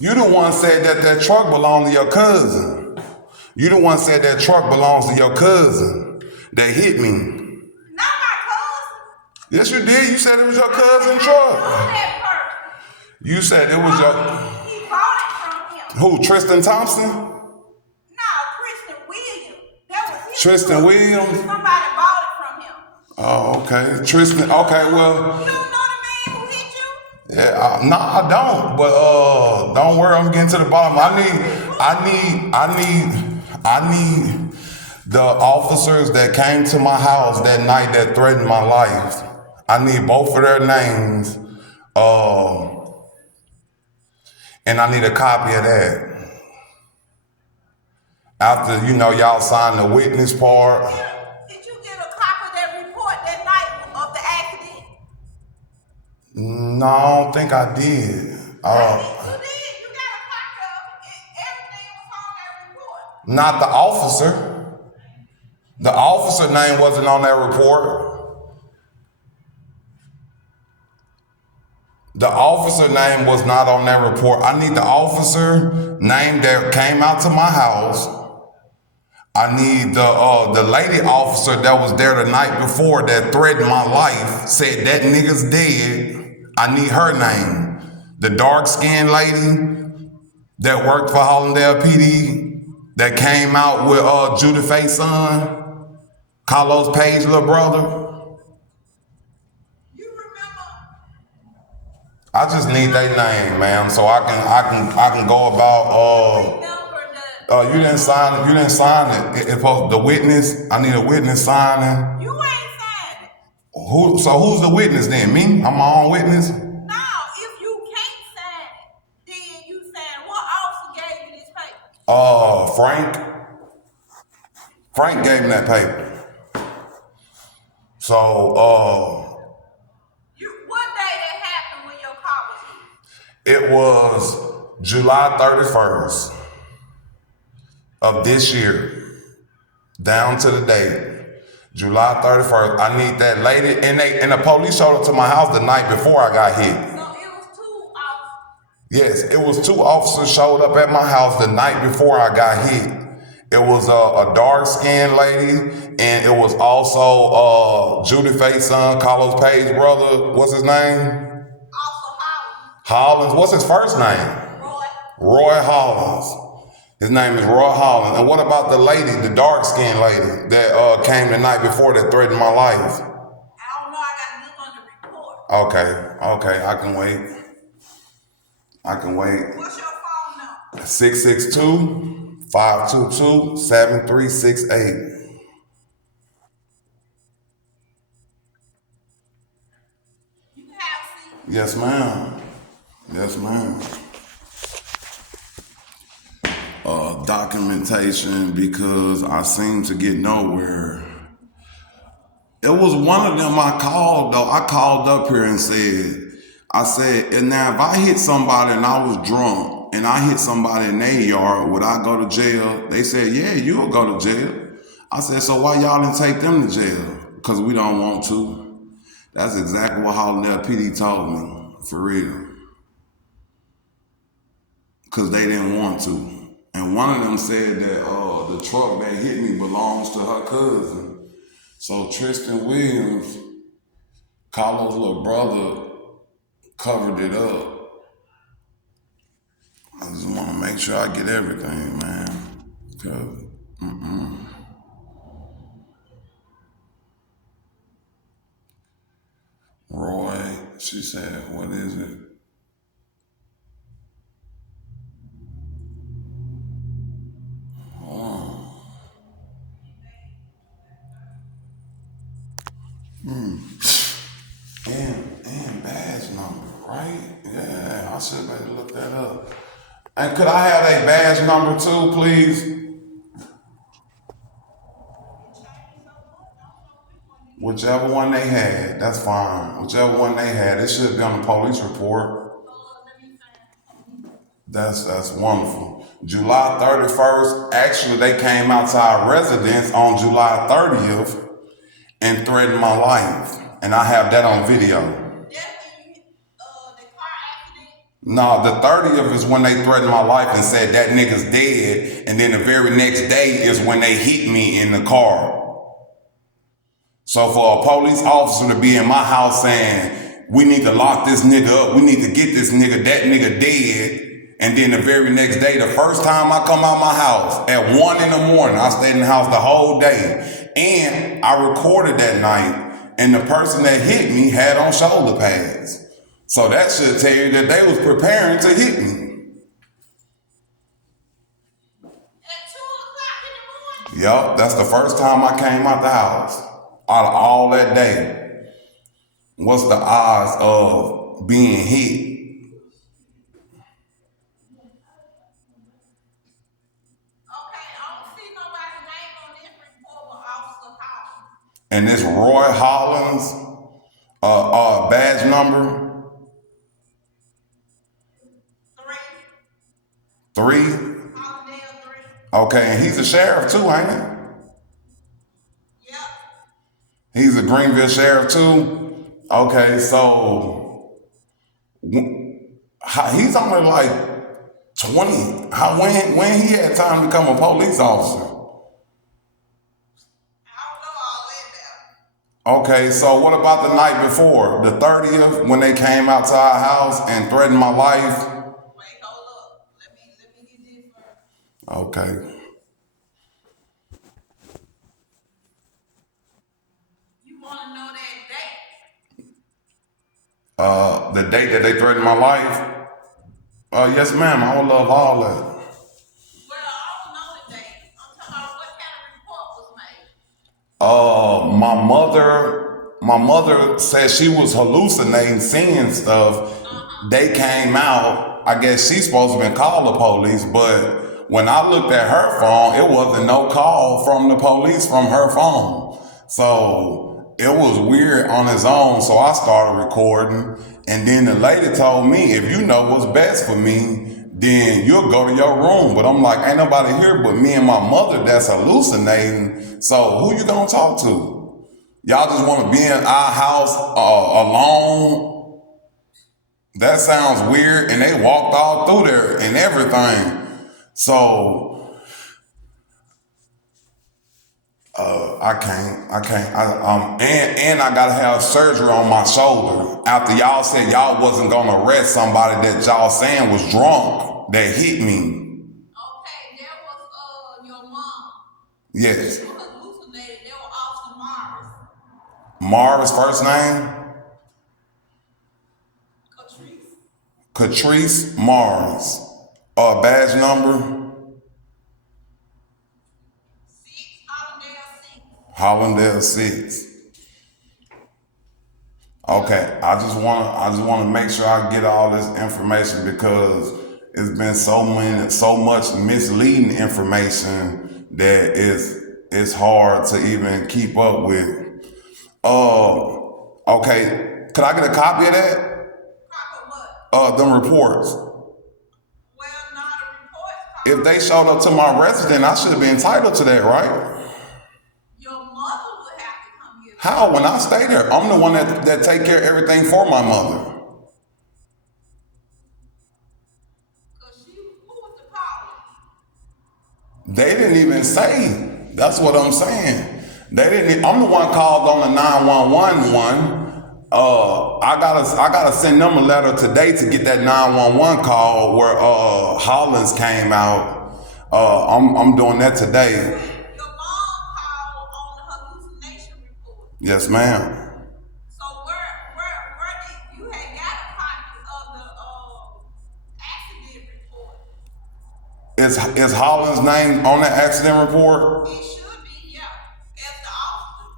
You the one said that truck belonged to your cousin. You the one said that truck belongs to your cousin that hit me. Not my cousin. Yes, you did. You said it was your cousin's truck. You said it was your... He bought it from him. Who, Tristan Thompson? No, Tristan Williams. That was his Tristan truck. Williams? Somebody bought it from him. Oh, okay. Tristan, okay, well... You don't know the man who hit you? Yeah, no, I don't. But don't worry, I'm getting to the bottom. I need the officers that came to my house that night that threatened my life. I need both of their names. And I need a copy of that. After, y'all signed the witness part. Did you get a copy of that report that night of the accident? No, I don't think I did. You did. You got a copy of it. Everything was on that report. Not the officer. The officer name wasn't on that report. The officer name was not on that report. I need the officer name that came out to my house. I need the lady officer that was there the night before that threatened my life, said that nigga's dead. I need her name. The dark-skinned lady that worked for Hollandale PD that came out with Judy Faye's son, Carlos Page's little brother. I just need their name, man, so I can go about. You didn't sign it. You didn't sign it. If the witness, I need a witness signing. You ain't signed it. Who? So who's the witness then? Me? I'm my own witness. No, if you can't sign it, then you sign. What officer gave you this paper? Frank. Frank gave me that paper. So, What day that happened when your car was hit? It was July 31st of this year, down to the date, July 31st. I need that lady, and the police showed up to my house the night before I got hit. So it was 2 officers? Yes, it was 2 officers showed up at my house the night before I got hit. It was a dark-skinned lady, and it was also Judy Faye's son, Carlos Page's brother. What's his name? Also Hollins. What's his first name? Roy Hollins. His name is Roy Hollins. And what about the lady, the dark-skinned lady that came the night before that threatened my life? I don't know. I got to look on the report. Okay. I can wait. What's your phone number? 662-522-7368. You can have a seat. Yes, ma'am. Documentation, because I seem to get nowhere. It was one of them I called, though. I called up here and said, and now if I hit somebody and I was drunk and I hit somebody in their yard, would I go to jail? They said, yeah, you'll go to jail. I said, so why y'all didn't take them to jail? Because we don't want to. That's exactly what Hollandale PD told me, for real. Because they didn't want to. And one of them said that the truck that hit me belongs to her cousin. So Tristan Williams, Carlos' little brother, covered it up. I just want to make sure I get everything, man. Because, Roy, she said, what is it? And badge number, right? Yeah, I should better look that up. And could I have a badge number too, please? Whichever one they had, that's fine. Whichever one they had, it should be on the police report. That's wonderful. July 31st, actually they came out to our residence on July 30th and threatened my life. And I have that on video. That's when you hit the car accident? No, the 30th is when they threatened my life and said that nigga's dead, and then the very next day is when they hit me in the car. So for a police officer to be in my house saying, we need to lock this nigga up, we need to get this nigga, that nigga dead, and then the very next day, the first time I come out my house, at 1 in the morning, I stayed in the house the whole day, and I recorded that night, and the person that hit me had on shoulder pads. So that should tell you that they was preparing to hit me. At 2 o'clock in the morning? Yup, that's the first time I came out the house. Out of all that day. What's the odds of being hit? Okay, I don't see nobody's name on this report but Officer Hollins. And this Roy Hollins badge number? 3? Hollandale 3. Okay, and he's a sheriff too, ain't he? Yep. He's a Greenville sheriff too? Okay, so he's only like 20. When he had time to become a police officer? I don't know all that now. Okay, so what about the night before? The 30th, when they came out to our house and threatened my life? Wait, hold up. Let me get this first. Okay. You want to know that date? The date that they threatened my life? Yes, ma'am, I would love all that. Well, I don't know the date. I'm talking about what kind of report was made. My mother said she was hallucinating, seeing stuff. They came out. I guess she's supposed to have been called the police, but when I looked at her phone, it wasn't no call from the police from her phone. So it was weird on its own. So I started recording, and then the lady told me, if you know what's best for me, then you'll go to your room. But I'm like, ain't nobody here but me and my mother that's hallucinating. So who you gonna talk to? Y'all just want to be in our house alone? That sounds weird. And they walked all through there and everything. So I can't. And I gotta have surgery on my shoulder after y'all said y'all wasn't gonna arrest somebody that y'all saying was drunk that hit me. Okay, there was your mom. Yes. She was hallucinated. There was Officer Morris. Mara's first name? Catrice Mars. Badge number? 6, Hollandale 6. Okay, I just want to make sure I get all this information because it's been so much misleading information that it's hard to even keep up with. Okay, could I get a copy of that? Copy what? Them reports. Well, not a report. If they showed up to my residence, I should be entitled to that, right? Your mother would have to come here. How? When I stay there, I'm the one that take care of everything for my mother. Because who was the caller? They didn't even say. That's what I'm saying. They didn't. I'm the one called on the 911 one. I gotta send them a letter today to get that 911 call where Hollins came out. I'm doing that today. Your mom called on the hallucination report. Yes, ma'am. So where did you had got a copy of the accident report? Is Hollins' name on that accident report? It should be, yeah. As the officer.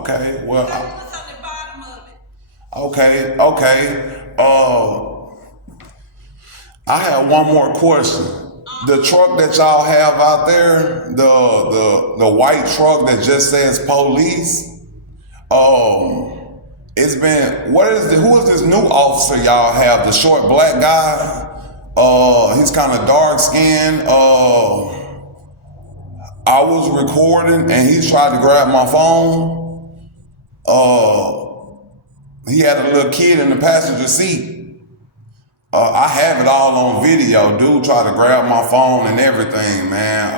Okay, well. What's on the bottom of it? Okay. I have one more question. The truck that y'all have out there, the white truck that just says police, it's been, who is this new officer y'all have? The short black guy? He's kind of dark skinned. I was recording and he tried to grab my phone. He had a little kid in the passenger seat. I have it all on video. Dude tried to grab my phone and everything, man.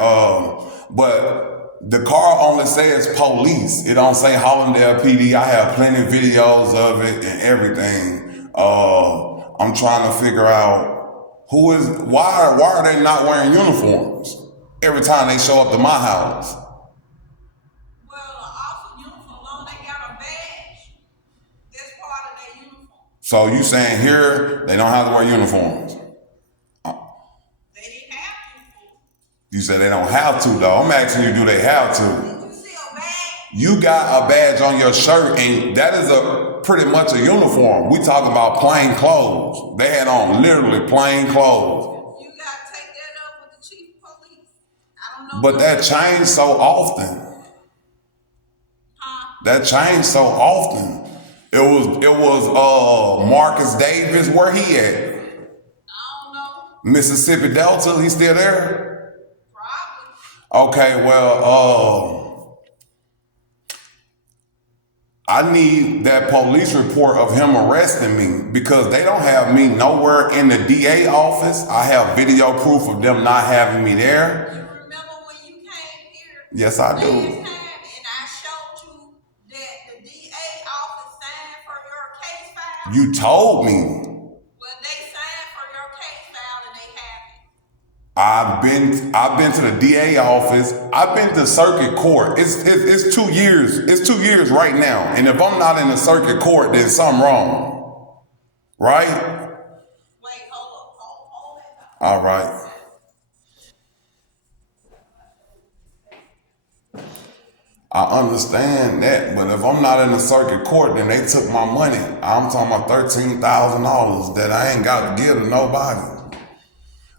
But the car only says police. It don't say Hollandale PD. I have plenty of videos of it and everything. I'm trying to figure out why are they not wearing uniforms every time they show up to my house? Well, officer uniform, long they got a badge, that's part of their uniform. So you saying here they don't have to wear uniforms? They didn't have uniform. You said they don't have to though. I'm asking you, do they have to? Did you see a badge? You got a badge on your shirt, and that is pretty much a uniform. We talk about plain clothes. They had on literally plain clothes. You gotta take that up with the chief of police. I don't know. But that changed so often. That changed so often. It was Marcus Davis. Where he at? I don't know. Mississippi Delta. He still there? Probably. Okay. Well, I need that police report of him arresting me because they don't have me nowhere in the DA office. I have video proof of them not having me there. You remember when you came here? Yes, I do. Last time, and I showed you that the DA office signed for your case file. You told me. Well, they signed for your case file and they have it. I've been to the DA office. I've been to circuit court. It's 2 years. It's 2 years right now. And if I'm not in the circuit court, then something wrong. Right? Wait, hold it. All right. I understand that, but if I'm not in the circuit court, then they took my money. I'm talking about $13,000 that I ain't got to give to nobody.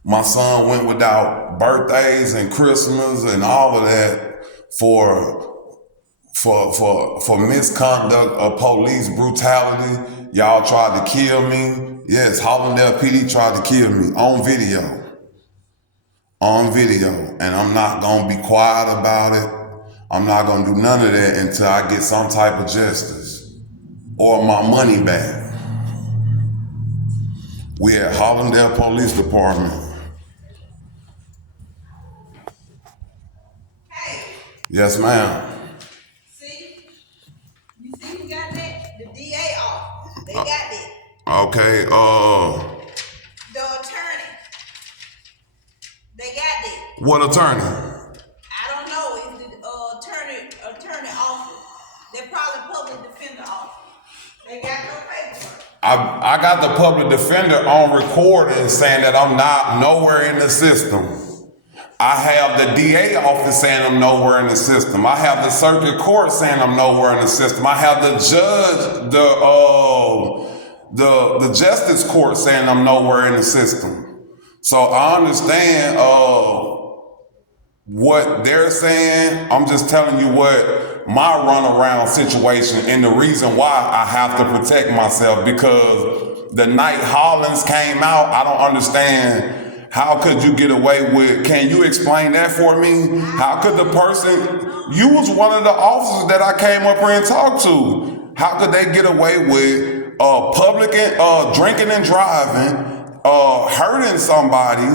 My son went without birthdays and Christmas and all of that for misconduct of police brutality. Y'all tried to kill me. Yes, Hollandale PD tried to kill me on video. On video. And I'm not going to be quiet about it. I'm not going to do none of that until I get some type of justice or my money back. We at Hollandale Police Department. Hey. Yes, ma'am. See? You see who got that? The DA office. They got that. Okay, The attorney. They got that. what attorney? I don't know. It's the attorney office. They're probably public defender office. They got no paperwork. I got the public defender on recording saying that I'm not nowhere in the system. I have the DA office saying I'm nowhere in the system. I have the circuit court saying I'm nowhere in the system. I have the judge, the justice court saying I'm nowhere in the system. So I understand what they're saying. I'm just telling you what my runaround situation and the reason why I have to protect myself, because the night Hollins came out, I don't understand. How could you get away with, can you explain that for me? How could the person, you was one of the officers that I came up here and talked to. How could they get away with public drinking and driving, hurting somebody?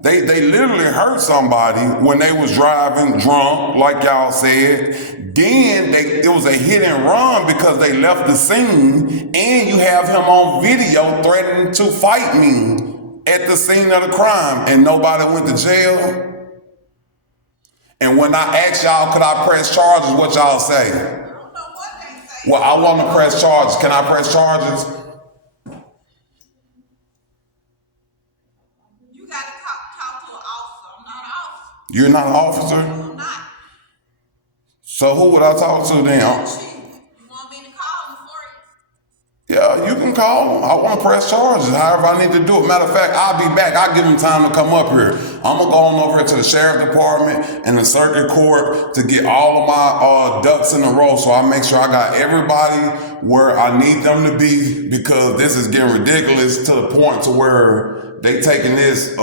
They literally hurt somebody when they was driving drunk, like y'all said. Then it was a hit and run because they left the scene, and you have him on video threatening to fight me at the scene of the crime, and nobody went to jail. And when I asked y'all, could I press charges, what y'all say? I don't know what they say. Well, I want to press charges. Can I press charges? You got to talk to an officer. I'm not an officer. You're not an officer? I'm not. So who would I talk to then? Chief, you want me to call him for you? Yeah, you can call them. I want to press charges. However I need to do it. Matter of fact, I'll be back. I'll give them time to come up here. I'm going to go on over here to the sheriff department and the circuit court to get all of my ducks in a row, so I make sure I got everybody where I need them to be, because this is getting ridiculous to the point to where they taking this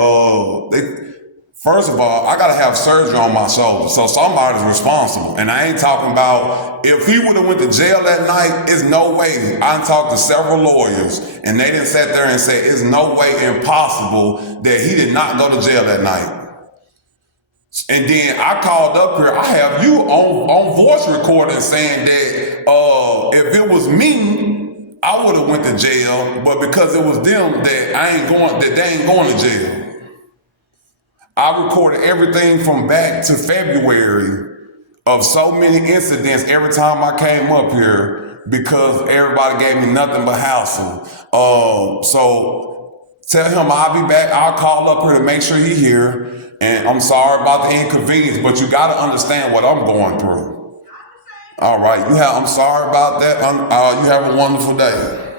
First of all, I gotta have surgery on my shoulder, so somebody's responsible. And I ain't talking about if he would have went to jail that night. It's no way. I talked to several lawyers, and they didn't sit there and say it's no way impossible that he did not go to jail that night. And then I called up here. I have you on voice recording saying that if it was me, I would have went to jail, but because it was them that they ain't going to jail. I recorded everything from back to February of so many incidents every time I came up here because everybody gave me nothing but hassle. So tell him I'll be back. I'll call up here to make sure he's here. And I'm sorry about the inconvenience, but you got to understand what I'm going through. All right. I'm sorry about that. You have a wonderful day.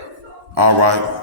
All right.